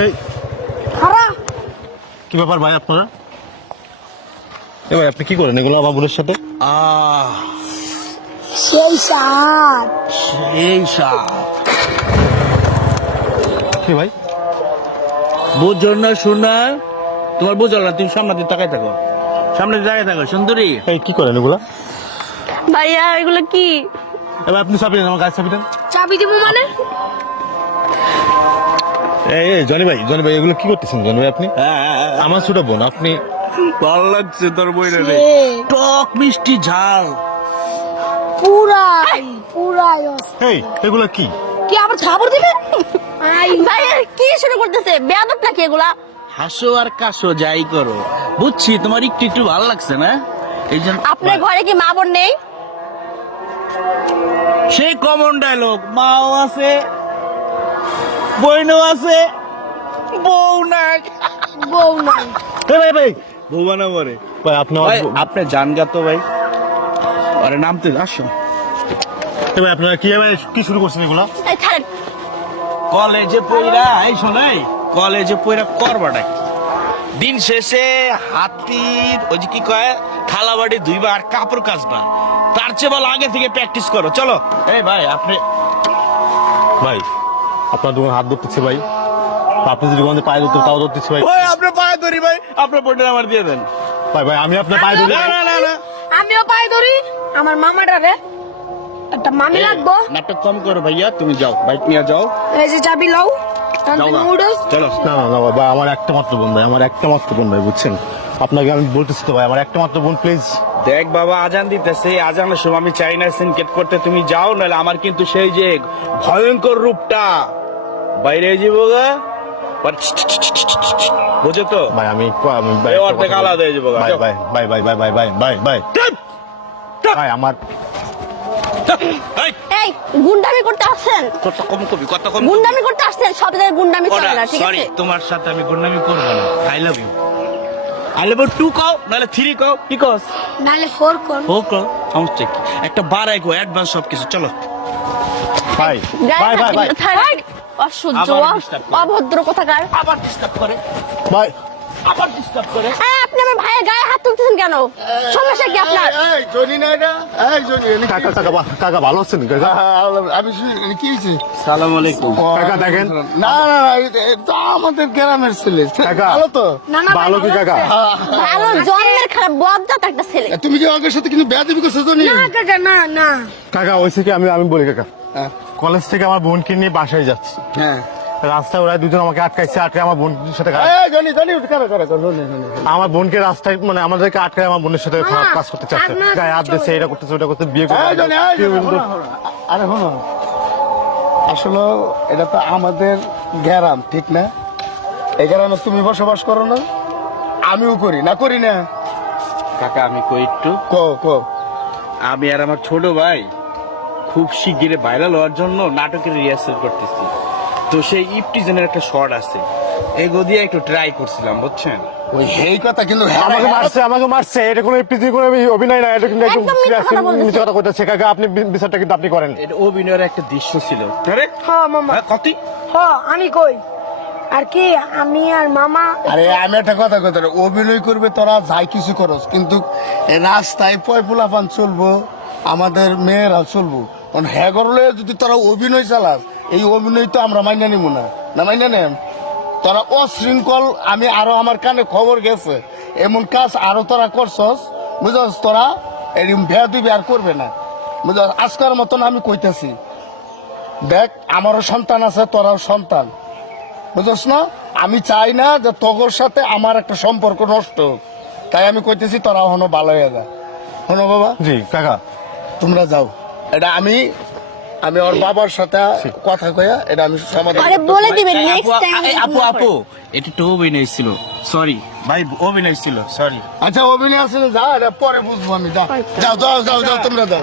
এই খারা কি ব্যাপার ভাই আপনারা? এ ভাই আপনি কি করেন এগুলো আমার বোনের সাথে? সেই সাত এই সাপ কি ভাই? বুঝছো না শোনা, তোমার বুঝল না, তুমি সামনে দিয়ে তাকাই থাকো, সামনে দিয়ে তাকাই থাকো সুন্দরী। এই কি করেন এগুলা? ভাইয়া এগুলো কি? এবার আপনি চাবি দেন, আমার গাছ চাবি দেন। চাবি দিব মানে? এই জনি ভাই এগুলো কি করতেছেন জনি ভাই আপনি? আমার ছোট বোন আপনি। ভালো লাগছে তোর বইটা রে, সে টক মিষ্টি ঝাল। পুরাই এই এগুলো কি? কি আবার খাবার দিবে? আই ভাইয়া কি শুরু করতেছে? বেয়াদব নাকি এগুলা? হাসো আর কাশো যাই করো, বুঝছি তোমার একটু একটু ভালো লাগছে না, এই জন্য আপনার ঘরে কি মা বোন নেই? সেই কমন ডায়লগ, মাও আছে বইনও আছে, বউ নাই। বউ নাই। ভাই বউ বানা পরে ভাই আপনি ভাই, আপনি জান গা তো ভাই, আরে নামতে আসো। ভাই আপনারা কি শুরু করছেন এগুলা? এই ছাড়েন। কলেজে পইরা এই শোনাই, কলেজে পইরা করবাটা কি? দিন শেষে হাতির ওই যে কি কয় থালা বাড়ি ধুইবা আর কাপড় কাচবা, তার চেয়ে ভালো আগে থেকে প্র্যাকটিস করো। চলো এই ভাই আপনি ভাই আপনার দোকানে হাত ধরতেছে ভাই, আপনি যদি দোকানে পায়ে ধরতে তাও ধরতেছে ভাই। ওই আপনার পায়ে ধরি ভাই, আপনার বইটা আমার দিয়ে দেন। ভাই আমি আপনার পায়ে ধরি। না না না না, আমিও পাই ধরি। আমার মামাটা রে একটা মামি লাগবো। নাটক কম করো ভাইয়া, তুমি যাও বাইক নিয়ে যাও। এই যে চাবি লও। যাও গা। নুডলস চলো না ভাই আমার একটা মাত্র বোন ভাই, আমার একটা মাত্র বোন ভাই, বুঝছেন? আপনাকে আমি বলতেছি তো ভাই, আমার একটা মাত্র বোন, প্লিজ। দেখ বাবা, আজান দিতেছে, আজানের সময় আমি চাই না সিনকেট করতে, তুমি যাও, নাহলে আমার কিন্তু সেই যে ভয়ঙ্কর রূপটা বাইরে যাব গা। বুঝো তো ভাই আমি এই অর্ধেক আলাদা হয়ে যাবো গা। ভাই ভাই আমার এই, এই গুন্ডামি করতে আসছেন? কথা কম কবি, কথা কম গুন্ডামি করতে আসছেন, সব জায়গায় গুন্ডামি চলে না, ঠিক সরি, আছে? তোমার সাথে আমি গুন্ডামি করবো না। I love you, I love you 2 কও নাহলে 3 কও, কি কস? নালে 4 কোন। ও কও, সমস্যা কি? একটা বাড়াই গো, অ্যাডভান্স সবকিছু। চলো ভাই গায়ে ভাই হাত ভাই দিবেন না, ছাড়েন। অসহ্য, আবার disturb করে। অভদ্র কোথাকার। আবার ডিস্টার্ব করে, ভাই আবার ডিস্টার্ব করে। হ্যাঁ, আপনি আমার ভাইয়ের গায়ে হাত তুলতেছেন কেন? সমস্যা কি আপনার? এই জনি না এটা, এই জনি এনে কি কাকা ভালো আছেন কাকা? আমি শুনি কি হয়েছে? সালাম আলাইকুম। কাকা দেখেন না না তো আমাদের গ্রামের ছেলে কাকা। ভালো তো। না না ভালো কি কাকা? ভালো জন্মের খারাপ বজ্জাত একটা ছেলে। তুমি কি আগের সাথে কিন্তু বেয়াদবি করছো জনি? না কাকা না। কাকা ওইসে কি আমি বলি কাকা, হ্যাঁ কলেজ থেকে আমার বোনকে নিয়ে বাসায় যাচ্ছি, হ্যাঁ রাস্তায় ওরা দুজন আমাকে আটকে আমার বোনের সাথে এই জনি করে জনি আমার বোনকে রাস্তায় মানে আমাদেরকে আটকায় আমার বোনের সাথে খারাপ কাজ করতে চাচ্ছে, গায়ে হাত দিচ্ছে, এটা করতেছে ওটা করতে, বিয়ে এই জনি করে। আরে শোনো, আসলে এটা তো আমাদের গ্রাম, ঠিক না? এই গ্রামে তুমি বসবাস করো না, আমিও করি না কাকা আমি কই একটু, কো আমি আর আমার ছোট ভাই খুব শিগগিরই ভাইরাল হওয়ার জন্য নাটকের রিহার্সাল করতেছি। তো সেই ইপটিজনের একটা শর্ট আছে, এগো দিয়ে একটু ট্রাই করছিলাম, বুঝছেন? ওই এই কথা কিন্তু আমাকে মারছে, এটা কোনো এপিসি কোনো অভিনয় না, এটা কিন্তু একদম একদম মিথ্যা কথা বলতেছে। মিথ্যা কথা কইতাছে কাকা, আপনি বিচারটা কিন্তু আপনি করেন। এটা অভিনয়ের একটা দৃশ্য ছিল। আরে হ্যাঁ মামা। কতি আমি কই আর কি, আমি আর মামা আরে আমি একটা কথা কই, অভিনয় করবে তোরা যাই কিছু করস, কিন্তু এ রাস্তায় পয়পুলাপান চলবো, আমাদের মেয়েরা চলবো, কারণ হ্যাঁ করলে যদি তোরা অভিনয় চালাস, এই অভিনয় তো আমরা মাইনা নিব না মাইনা নেন তোরা অশৃঙ্খল। আমি আরো আমার কানে খবর গেছে এমন কাজ আরো তোরা করছস, বুঝছস? তোরা এরকম ভেয়া দুই আর করবে না, বুঝছস? আজকের মতন আমি কইতেছি, দেখ আমারও সন্তান আছে, তোরাও সন্তান, বুঝছ না? আমি চাই না যে তোর সাথে আমার একটা সম্পর্ক নষ্ট হোক, তাই আমি কইতেছি তোরা হনো ভালো হয়ে যা। হনো বাবা, জি কাকা। তোমরা যাও, এটা আমি ওর বাবার সাথে কথা কইয়া এটা আমি সমাধান আরে বলে দিবেন এই, নেক্সট টাইম। আপু এটা তো অভিনয় ছিল, সরি ভাই, অভিনয় ছিল, সরি। আচ্ছা অভিনয় আছে না, যা এটা পরে বুঝবো আমি। যাও তোমরা যাও।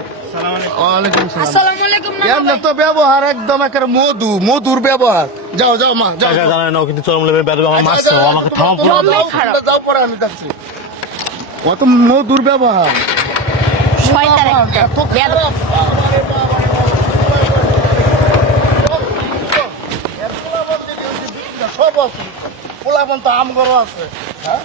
ওয়ালাইকুম সালাম। আসসালামু আলাইকুম না এমনি তো ব্যবহার একদম একটা মধুর ব্যবহার। যাও মা, যাও কাকা জানেন না, ও কিন্তু চরম লেভেলের বেয়াদব, আমার মারছে, ও আমাকে থামাও পুরো। তোমরা যাও পরে আমি যাচ্ছি। কত মধুর ব্যবহার, শয়তান একটা, এত বেয়াদব। খারাপ। বস পোলাপান তো আম গরো আছে হ্যাঁ